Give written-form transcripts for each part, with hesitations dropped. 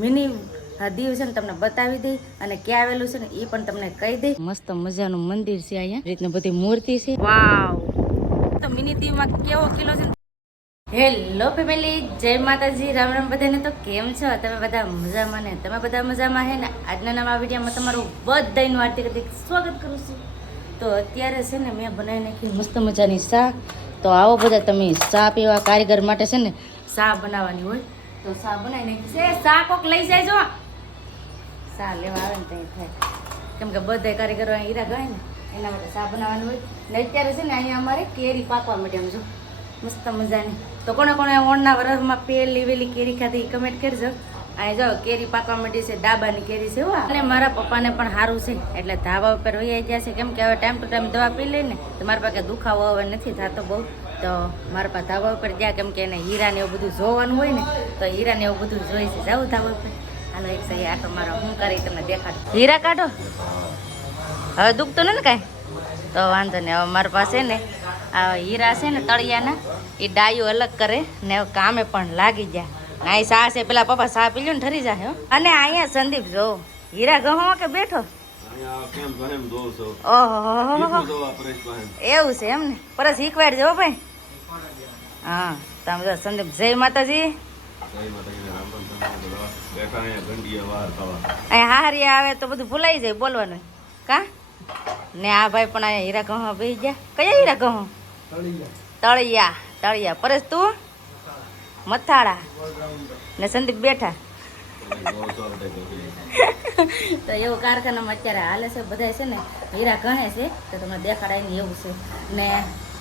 Mini Diu છે ને તમને બતાવી દઈ અને ક્યાં આવેલું છે ને એ પણ તમને કહી દઈ. મસ્ત મજાનું મંદિર છે અહીંયા, રીતના બધી મૂર્તિ છે. વાવ, તો મિની દીવમાં કેવો કિલ્લો છે. હેલો ફેમિલી, જય માતાજી, રામ રામ બધાને. તો કેમ છો તમે બધા? મજામાં ને? તમે બધા મજામાં હે ને? આજના નવા વિડીયોમાં તમારું બધાનું હાર્દિક સ્વાગત કરું છું. તો અત્યારે છે ને મેં બનાવી નાખી મસ્ત મજાની શાક. તો આવો બધા તમે ચા પીવા, કારીગર માટે છે ને ચા બનાવવાની હોય તો ચા બનાવી નાખી છે. ચા કોક લઈ જાય જો, ચા લેવા આવે ને ત્યાં થાય, કેમ કે બધા કારીગરો હીરા ગણાય ને એના માટે ચા બનાવવાની હોય. ને અત્યારે છે ને અહીંયા અમારે કેરી પાકવા માટે આમ જો મસ્ત મજાની. તો કોણે કોણે ઓણના વરસમાં પેલી વેલી કેરી ખાધી કમેન્ટ કરજો. અહીં જાઓ કેરી પાકવા માંડી છે, ડાબાની કેરી છે હો. અને મારા પપ્પાને પણ સારું છે એટલે ધાબા ઉપર વહી ગયા છે, કેમ કે હવે ટાઈમ ટુ ટાઈમ દવા પી લે ને તો મારા પાસે દુખાવો હવે નથી થતો બહુ. તો મારા પાસે ધાબા ઉપર ગયા, કેમ કે એને હીરાને એવું બધું જોવાનું હોય ને, તો હીરાને એવું બધું જોઈ છે. જાઉં ધાબા ઉપર, હાલો એક સહી આટો મારો હું કરી તમને દેખાડું. હીરા કાઢો, હવે દુખતું ને કાંઈ તો વાંધો નહીં. હવે મારા પાસે ને આ હીરા છે ને તળિયાના, એ ડાયું અલગ કરે ને કામે પણ લાગી જાય. અહીં સા છે, પેલા પપ્પા સા પી લ્યો ને ઠરી જાય. અને અહીંયા સંદીપ જો હીરા ગહો કે બેઠો, ઓહો એવું છે એમ ને? પરસ શીખવાડ જો ભાઈ. હા તમે જો સંદીપ, જય માતાજી. અહીંયા હારિયા આવે તો બધું ભૂલાઈ જાય બોલવાનું કા ને. આ ભાઈ પણ અહીંયા હીરા ઘઉં બેસી ગયા. કયા હીરા ઘઉં? તળિયા. તળિયા. પરેશ તું મથાળા ને સંદીપ બેઠા. તો એવું કારખાનામાં અત્યારે હાલે છે. બધા છે ને હીરા ગણે છે તો તમને દેખાડાય ને એવું છે. ને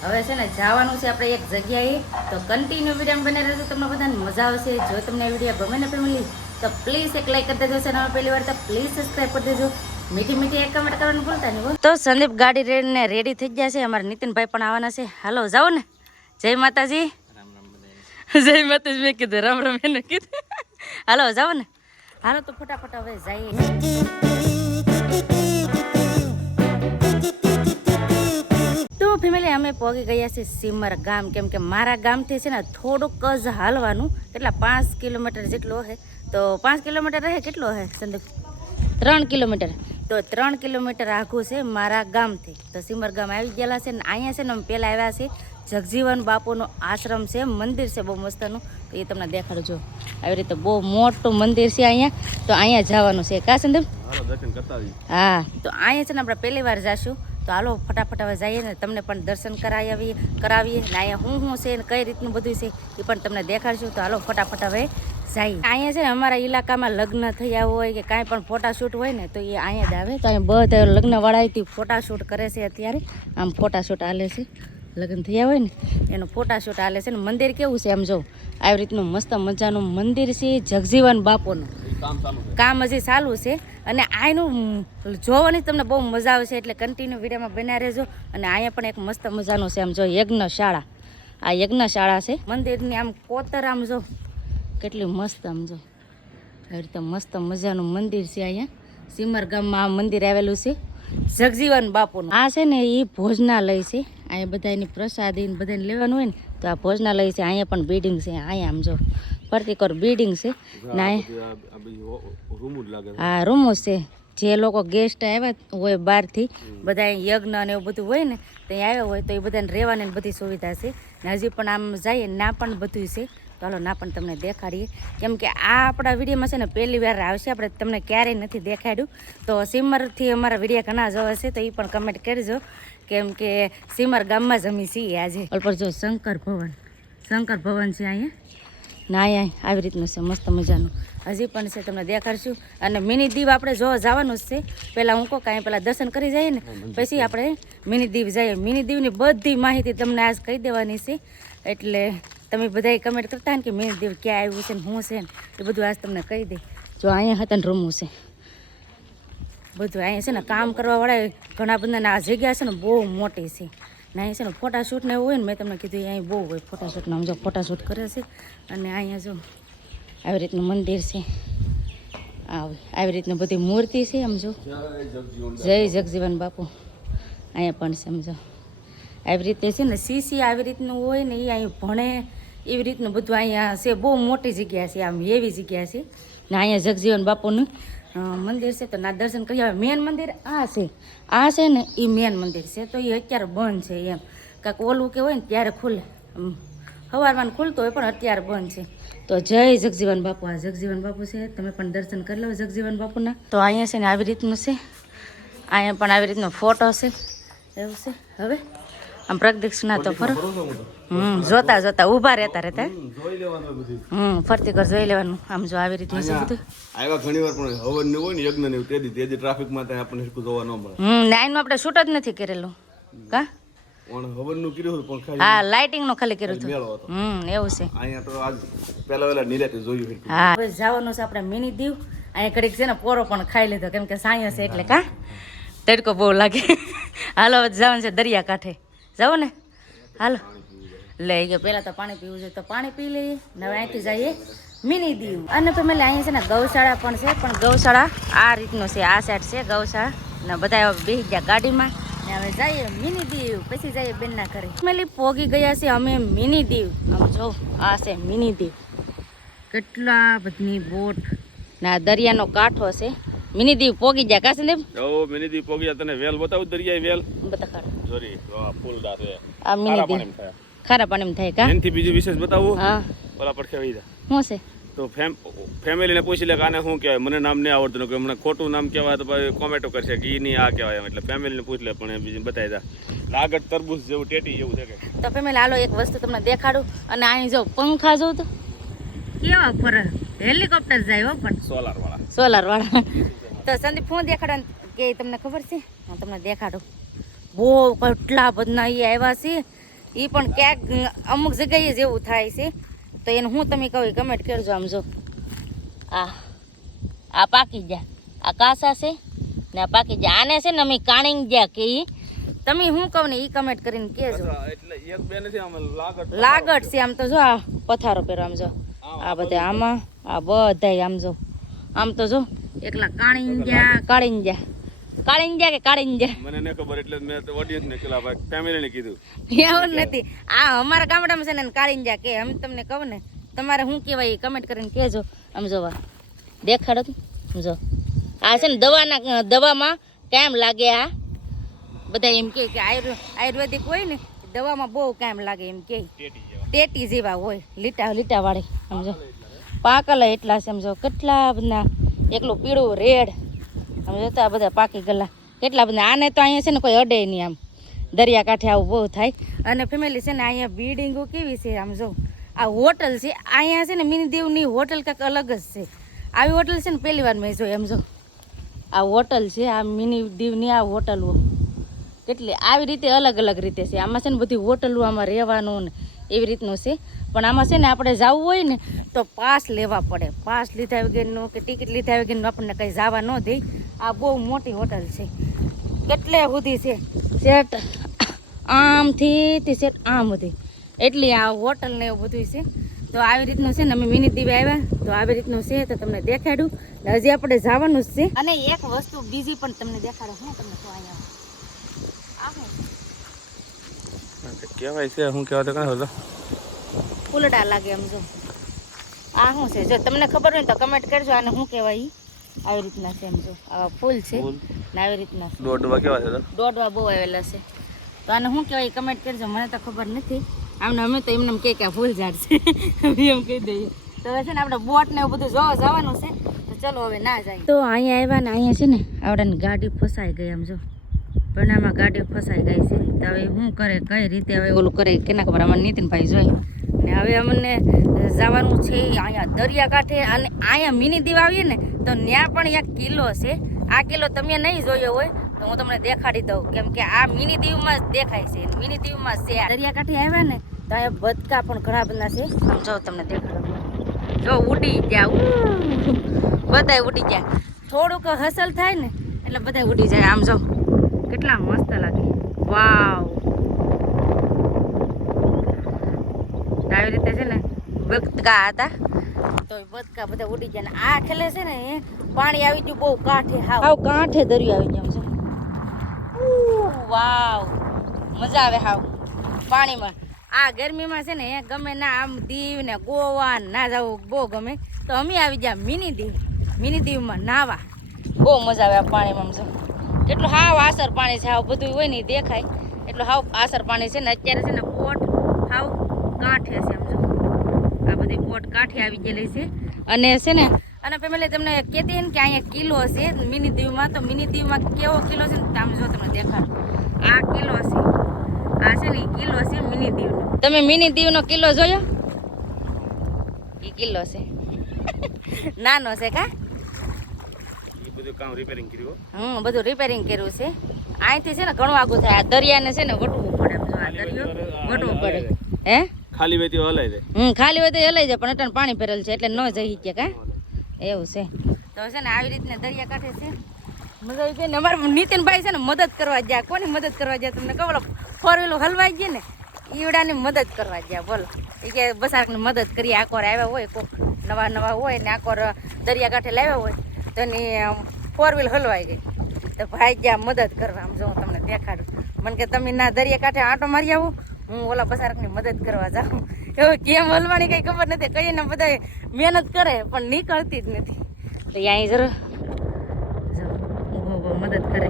હવે છે ને જવાનું છે આપણે એક જગ્યાએ, તો કન્ટિન્યુ વિડીયો બને રહેશે, તમને બધાને મજા આવશે. જો તમને વિડીયો ગમે ને ફેમિલી તો પ્લીઝ એક લાઈક કરી દેજો. ચેનલ પહેલી વાર તો પ્લીઝ સબસ્ક્રાઈબ કરી દેજો. મીઠી મીઠી એક કમેન્ટ કરવાનું ભૂલતા નહીં. તો સંદીપ ગાડી રેડીને રેડી થઈ ગયા છે. અમારા નીતિનભાઈ પણ આવવાના છે. હાલો જાઓ ને. જય માતાજી. જય માતાજી મેં કીધું, રામ રામ એને કીધું. હાલો જાઓ ને. હાલો તો ફટાફટ હવે જઈએ. તો ફેમિલી અમે પહોંચી ગયા છે સીમર ગામ, કેમ કે મારા ગામથી છે ને થોડુંક જ હાલવાનું, કેટલા 5 કિલોમીટર જેટલું હે. તો 5 કિલોમીટર રહે કેટલો હે સંદીપ? 3 કિલોમીટર. તો 3 કિલોમીટર આઘું છે મારા ગામથી. તો સીમર ગામ આવી ગયેલા છે ને અહીંયા છે ને અમે પહેલાં આવ્યા છે જગજીવન બાપુનો આશ્રમ છે, મંદિર છે બહુ મસ્તનું. તો એ તમને દેખાડજો. આવી રીતે બહુ મોટું મંદિર છે અહીંયા. તો અહીંયા જવાનું છે કા સંદીપ? હા, તો અહીંયા છે ને આપણે પહેલી વાર જઈશું. તો હાલો ફટાફટ હવે જઈએ ને, તમને પણ દર્શન કરાવીએ ને અહીંયા શું છે ને કઈ રીતનું બધું છે એ પણ તમને દેખાડશું. તો હાલો ફટાફટ હવે જઈએ. અહીંયા છે ને અમારા ઇલાકામાં લગ્ન થયા હોય કે કાંઈ પણ ફોટાશૂટ હોય ને તો એ અહીંયા જ આવે. તો અહીંયા બધા લગ્નવાળાથી ફોટાશૂટ કરે છે અત્યારે. આમ ફોટાશૂટ હાલે છે, લગ્ન થયા હોય ને એનો ફોટાશૂટ હાલે છે. ને મંદિર કેવું છે આમ જો, આવી રીતનું મસ્ત મજાનું મંદિર છે જગજીવન બાપુનું. કામ હજી ચાલુ છે અને આનું જોવાની તમને બહુ મજા આવશે, એટલે કન્ટિન્યુ વિડીયોમાં બન્યા રહેજો. અને અહીંયા પણ એક મસ્ત મજાનું છે આમ જો યજ્ઞશાળા. આ યજ્ઞશાળા છે મંદિરની. આમ કોતર આમ જો કેટલી મસ્ત, આમ જો આવી રીતે મસ્ત મજાનું મંદિર છે અહીંયા સીમર ગામમાં. આ મંદિર આવેલું છે જગજીવન બાપુનું. આ છે ને એ ભોજનાલય છે. અહીંયા બધા એની પ્રસાદી બધાને લેવાનું હોય ને તો આ ભોજનાલય છે. અહીંયા પણ બિલ્ડિંગ છે. અહીંયા આમ જો પ્રતિકોર બિલ્ડિંગ છે ને હા રૂમો છે. જે લોકો ગેસ્ટ આવ્યા હોય બહારથી, બધા યજ્ઞ ને એવું બધું હોય ને ત્યાં આવ્યા હોય તો એ બધાને રહેવાની બધી સુવિધા છે. ને હજી પણ આમ જઈએ ના પણ બધું છે. તો હાલો ના પણ તમને દેખાડીએ, કેમ કે આ આપણા વિડીયોમાં છે ને પહેલી વાર આવશે. આપણે તમને ક્યારેય નથી દેખાડ્યું. તો સીમરથી અમારા વિડીયો ઘણા જોવા છે તો એ પણ કમેન્ટ કરજો, કેમ કે સીમર ગામમાં જ અમે છીએ આજે. ઉપર જો શંકર ભવન છે અહીંયા ના. અહીંયા આવી રીતનું છે મસ્ત મજાનું. હજી પણ છે તમને દેખાડશું. અને મિની દીવ આપણે જો જવાનું જ છે. પહેલાં હું કહું કાંઈ પહેલાં દર્શન કરી જઈએ ને પછી આપણે મિની દીવ જઈએ. મિની દીવની બધી માહિતી તમને આજ કહી દેવાની છે, એટલે તમે બધા કમેન્ટ કરતા ને કે મિની દીવ ક્યાં આવ્યું છે ને શું છે ને એ બધું આજ તમને કહી દે. જો અહીંયા હતા ને રૂમું છે બધું. અહીંયા છે ને કામ કરવાવાળા ઘણા બધાને આ જગ્યા છે ને બહુ મોટી છે. ને અહીંયા છે ને ફોટાશૂટ ને એવું હોય ને મેં તમને કીધું અહીં બહુ હોય ફોટાશૂટને. આમ જો ફોટાશૂટ કરે છે. અને અહીંયા જો આવી રીતનું મંદિર છે. આવી રીતનું બધી મૂર્તિ છે. આમ જો જય જગજીવન બાપુ અહીંયા પણ છે. સમજો આવી રીતે છે ને સીસી આવી રીતનું હોય ને એ અહીં ભણે એવી રીતનું બધું અહીંયા છે. બહુ મોટી જગ્યા છે, આમ એવી જગ્યા છે. ને અહીંયા જગજીવન બાપુનું મંદિર છે તો ના દર્શન કરી આવે. મેન મંદિર આ છે ને એ મેન મંદિર છે તો એ અત્યારે બંધ છે એમ. કાંક ઓલું કે હોય ને ત્યારે ખુલે, સવારમાં ખુલતું હોય પણ અત્યારે બંધ છે. તો જય જગજીવન બાપુ. આ જગજીવન બાપુ છે, તમે પણ દર્શન કરી લો જગજીવન બાપુના. તો અહીંયા છે ને આવી રીતનું છે, અહીંયા પણ આવી રીતનો ફોટો છે એવું છે. હવે આમ પ્રદક્ષિણા તો ફરો, જોતા જોતા ઊભા રહેતા ફરતી કર જોઈ લેવાનું. આમ જો આવી રીતનું છે બધું. આવ્યા ઘણી વાર પણ હવન ને હોય ને યજ્ઞ ને તેદી ટ્રાફિકમાં ત્યાં આપણને સરખું જોવા ન મળે. નાઈન આપણે શૂટ જ નથી કરેલું કા હવન નું કર્યું પણ ખાલી હા લાઇટિંગ નું ખાલી કર્યું હતું. એવું છે. અહીંયા તો આજ પહેલા નિરાતે જોયું. હા હવે જવાનું છે આપણે મિની દીવ. અહીંયા ઘડીક છે ને પોરો પણ ખાઈ લીધો કેમ કે સાંય છે એટલે કા તડકો બહુ લાગે. હાલો હવે જવાનું છે દરિયા કાંઠે. જાઓ ને હાલો લઈ ગયો. પહેલાં તો પાણી પીવું જોઈએ તો પાણી પી લઈએ. હવે અહીંથી જઈએ મિની દીવ. અને ફેમિલી અહીંયા છે ને ગૌશાળા પણ છે, પણ ગૌશાળા આ રીતનું છે, આ સાઈડ છે ગૌશાળા ને બધા બેસી ગયા ગાડીમાં. ને હવે જઈએ મિની દીવ, પછી જઈએ બેનના ઘરે. ફેમિલી પોગી ગયા છે અમે મિની દીવ. આમ જો આ છે મિની દીવ. કેટલા બધી બોટ ના દરિયાનો કાંઠો છે. મિની દીવ પોગી ગયા કા સંદીપ? ઓ મિની દીવ પોગી ગયા. તને વેલ બતાવું દરિયાઈ વેલ બતા જોરી ફૂલદાર છે. આ મિની દીવ ખારા પાણીમાં થાય કા. એનથી બીજું વિશેષ બતાવું. હા ઓલા પડખે વઈ જા. શું છે? તો ફેમિલીને પૂછી લે કે આને શું કહેવાય. મને નામ નહીં આવડતું કે મને ખોટું નામ કહેવાય તો પછી કોમેન્ટો કરશે કે ઈ નહીં આ કહેવાય એમ. એટલે ફેમિલીને પૂછ લે પણ બીજું બતાવી દા. આગળ તરબૂચ જેવું ટેટી જેવું છે કે. તો ફેમિલી હાલો એક વસ્તુ તમને દેખાડું. અને અહીં જો પંખા જો તો કેવા ફરે, હેલિકોપ્ટર જાય હો પણ સોલાર વાળા. તો સંદીપ શું દેખાડો કે તમને ખબર છે? હું તમને દેખાડું. બહુ કેટલા બધા એ આવ્યા છે. એ પણ ક્યાંક અમુક જગ્યાએ જેવું થાય છે. તો એને હું તમે કહું કમેન્ટ કરજો. આમ જો આ પાકી ગયા, આ કાસા છે ને આ પાકી ગયા. આને છે ને અમે કાણી ગયા કે તમે હું કહું ને એ કમેન્ટ કરીને કહેજો. લાગડ છે આમ તો જો આ પથારો પહેરો. આમ જો આ બધા આમાં આ બધા આમ જો આમ તો જો એકલા કાળી ગયા કે કાળી ગયા મને ન ખબર. એટલે મેં તો ઓડિયન્સ ને કેલા ભાઈ ફેમિલી ને કીધું એવું નથી. આ અમારા ગામડામાં છે ને કાળી ગયા કે અમે તમને કહું ને તમારે શું કહેવાય કમેન્ટ કરીને કહેજો. આમ જોવા દેખાડો તો જો આ છે ને દવામાં કામ લાગે. આ બધા એમ કે આયુર્વેદિક હોય ને દવામાં બહુ કામ લાગે એમ કે. ટેટી જેવા હોય લીટા વાળી. સમજો પાકલ એટલા સમજો કેટલા બધા. એકલું પીળું રેડ સમજો તો આ બધા પાકી ગયેલા કેટલા બધા. આને તો અહીંયા છે ને કોઈ અડે નહીં. આમ દરિયા કાંઠે આવું બહુ થાય. અને ફેમિલી છે ને અહીંયા બિલ્ડિંગો કેવી છે આમ જો. આ હોટલ છે અહીંયા છે ને મિની દીવની હોટલ કાંઈક અલગ જ છે. આવી હોટલ છે ને પહેલી વાર મેં જોઈ. એમ જો આ હોટલ છે આ મિની દીવની. આ હોટલો કેટલી આવી રીતે અલગ અલગ રીતે છે. આમાં છે ને બધી હોટલો આમાં રહેવાનું ને એવી રીતનું છે. પણ આમાં છે ને આપણે જવું હોય ને તો પાસ લેવા પડે. પાસ લીધા વગરનું કે ટિકિટ લીધા વગરનું આપણને કંઈ જવા ન દે. આ બહુ મોટી હોટલ છે. કેટલે સુધી છે સેટ આમથી તે સેટ આમ સુધી એટલી આ હોટલ ને એવું બધું છે. તો આવી રીતનું છે ને અમે મિની દીવ આવ્યા તો આવી રીતનું છે તો તમને દેખાડું. હજી આપણે જવાનું જ છે. અને એક વસ્તુ બીજી પણ તમને દેખાડો. હું તમને તો અહીંયા કેવાય છે શું કહેવાય તો કાંઈ હતો ફૂલડા લાગે. એમ જો આ શું છે જો તમને ખબર હોય તો કમેન્ટ કરજો. આને શું કહેવાય? આવી રીતના છે. એમ જો આવા ફૂલ છે ને આવી રીતના છે. દોડવા કેવા છે? દોડવા બહુ આવેલા છે. તો આને શું કહેવાય કમેન્ટ કરજો. મને તો ખબર નથી. આમને અમે તો એમને કે આ ફૂલ ઝાડ છે એમ કહી દઈએ. તો હવે છે ને આપણે બોટ ને એવું બધું જોવા જવાનું છે. તો ચલો હવે ના જાય. તો અહીંયા આવ્યા ને અહીંયા છે ને આવડાની ગાડી ફસાઈ ગઈ. આમ જો પણ આમાં ગાડી ફસાઈ ગઈ છે. તો હવે શું કરે કઈ રીતે હવે ઓલું કરે કેના ખબર. અમારે નીતિનભાઈ જોઈ ને હવે અમને જવાનું છે અહીંયા દરિયાકાંઠે. અને અહીંયા મિની દીવ આવીએ ને તો ત્યાં પણ એક કિલ્લો છે. આ કિલ્લો તમે નહીં જોયો હોય તો હું તમને દેખાડી દઉં કેમ કે આ મિની દીવમાં જ દેખાય છે. મિની દીવમાં છે. દરિયાકાંઠે આવ્યા ને તો અહીંયા બદકા પણ ઘણા બધા છે. સમજો તમને દેખાડો. જો ઉડી ગયા બધા ઉડી ગયા. થોડુંક હસલ થાય ને એટલે બધા ઉડી જાય. આમ જો કેટલા મસ્ત લાગે. વાવ આવી રીતે છે ને બદકા હતા તો બદકા બધા ઉડી ગયા. ને આ ખેલે છે ને પાણી આવી ગયું બહુ કાંઠે. હાવ કાંઠે દરિયો આવી ગયો છે. વાવ મજા આવે હાવ પાણીમાં. આ ગરમીમાં છે ને ગમે ના આમ દીવ ને ગોવા ના જવું બહુ ગમે. તો અમે આવી ગયા મિની દીવમાં નાવા. બહુ મજા આવે આ પાણીમાં. સમજો કેટલું હાવ આસર પાણી છે, હાવ બધું હોય ને ઈ દેખાય એટલું હાવ આસર પાણી છે ને. અત્યારે છે ને બોટ હાવ કાંઠે છે. સમજો આ બધી બોટ કાંઠે આવી ગયેલી છે. અને છે ને અને ફેમિલી તમને કહેતી ને કે અહીંયા કિલ્લો છે મિની દીવમાં. તો મિની દીવમાં કેવો કિલ્લો છે ને આમ જો તમને દેખાડો. આ કિલ્લો છે, આ છે ને ઈ કિલ્લો છે મિની દીવનો. તમે મિની દીવનો કિલ્લો જોયો? ઈ કિલ્લો છે નાનો છે કા? એ બધું કામ રિપેરિંગ કર્યું. બધું રિપેરિંગ કર્યું છે. અહીંથી છે ને ઘણું આગું થાય. આ દરિયાને છે ને વટવું પડે. આ દરિયો વટવું પડે. હે ખાલી વેતી હલાઈ જાય. ખાલી હોય તો હલાઈ જાય, પણ અટાણ પાણી ભરેલ છે એટલે ન જઈ કે કા એવું છે. તો છે ને આવી રીતને દરિયા કાંઠે છે. મજા આવી ગઈ ને. અમારા નીતિનભાઈ છે ને મદદ કરવા ગયા. કોની મદદ કરવા ગયા તમને ખબર? ફોર વ્હીલ હલવાઈ ગઈ ને ઈવડાની મદદ કરવા ગયા. બોલો એ કે બસાકની મદદ કરીએ. આકોર આવ્યા હોય કોક નવા હોય ને આકોર દરિયા કાંઠે લાવ્યા હોય તો એની ફોર વ્હીલ હલવાઈ ગઈ. તો ભાઈ ગયા મદદ કરવા. આમ જો હું તમને દેખાડું. મને કે તમે ના દરિયા કાંઠે આંટો મારી આવો, હું ઓલા બસાકની મદદ કરવા જાઉં. એવું કેમ હલવાની કંઈ ખબર નથી. કહીને બધા મહેનત કરે પણ નીકળતી જ નથી. તો અહીં જરૂર મદદ કરે,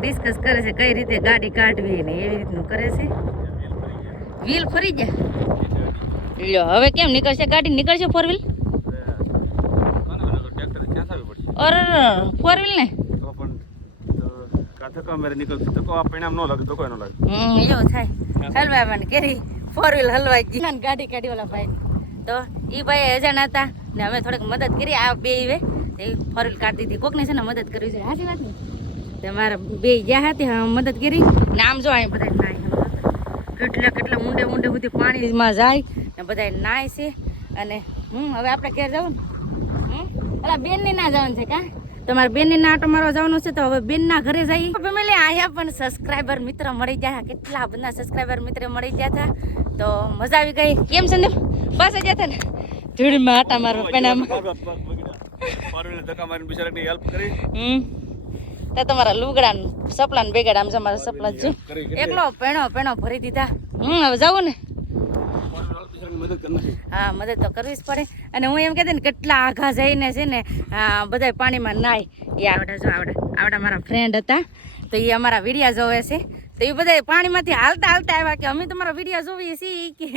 ડિસ્કસ કરે છે કઈ રીતે ગાડી કાઢવી ને એવી રીતનું કરે છે. વ્હીલ ફરી જાય. લ્યો હવે કેમ નીકળશે ગાડી? નીકળશે ફોર વ્હીલ? અરે ફોર વ્હીલ ને એવું થાય. હલવા કેરી ફોર વ્હીલ હલવાઈ ગઈ ગાડી કાઢી ઓલા ભાઈ. તો એ ભાઈ અજાણ હતા ને અમે થોડીક મદદ કરી. આ બે એ ફોર વ્હીલ કાઢી દીધી. કોકને છે ને મદદ કરવી છે. સાચી વાત ને? તમારા બે જ્યાં હતી મદદ કરી ને. આમ જો અહીં બધા નાય કેટલા ઊંડે સુધી પાણીમાં જાય ને બધા નાય છે. અને હવે આપણે ઘેર જવું ને પેલા બેનની ના જવાનું છે કા? તમારે બેનની ના આટો મારવા જવાનું છે. તો હવે બેનના ઘરે જઈએ. ફેમિલી અહીંયા પણ સબસ્ક્રાઈબર મિત્ર મળી ગયા. કેટલા બધા સબસ્ક્રાઈબર મિત્ર મળી ગયા હતા. તો મજા આવી ગઈ. કેમ સંદીપ પાછા ગયા હતા ને ધૂળમાં આટા મારવા પેનામાં? તો તમારા લુગડા સપલા ને બેગડા આમ તમારા સપલા જ એકલો પેણો ભરી દીધા. હવે જવું ને? હા મદદ તો કરવી જ પડે. અને હું એમ કહેતી ને કેટલા આઘા જઈને છે ને બધા પાણીમાં નાય. એ આવડા મારા ફ્રેન્ડ હતા તો એ અમારા વિડીયા જોવે છે. તો એ બધા પાણીમાંથી હાલતા આવ્યા કે અમે તમારા વિડીયા જોવીએ છીએ કે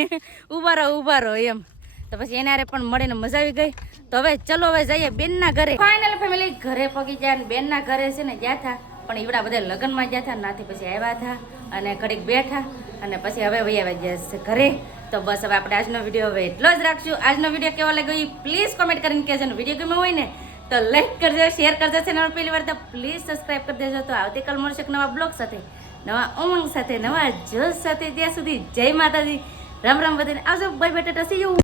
ઊભા રહો એમ. તો પછી એના પણ મળીને મજા આવી ગઈ. તો હવે ચલો હવે જઈએ બેનના ઘરે. ફાઇનલ ફેમિલી ઘરે પગી ગયા. બેનના ઘરે છે ને ગયા હતા પણ એવડા બધા લગ્નમાં ગયા હતા. નાથી પછી આવ્યા હતા અને ઘડીક બેઠા અને પછી હવે આવ્યા ગયા ઘરે. તો બસ હવે આપણે આજનો વિડીયો હવે એટલો જ રાખશું. આજનો વિડીયો કેવો લાગ્યો એ પ્લીઝ કોમેન્ટ કરીને કહેજો. વિડીયો ગમ્યો હોય ને તો લાઈક કરજો, શેર કરજો. ચેનલ પહેલી વાર તો પ્લીઝ સબસ્ક્રાઈબ કરી દેજો. તો આવતીકાલ મળશે એક નવા બ્લોગ સાથે, નવા ઉમંગ સાથે, નવા જોશ સાથે. ત્યાં સુધી જય માતાજી, રામ રામ બધાને આવજો. Bye bye, Tata, C you.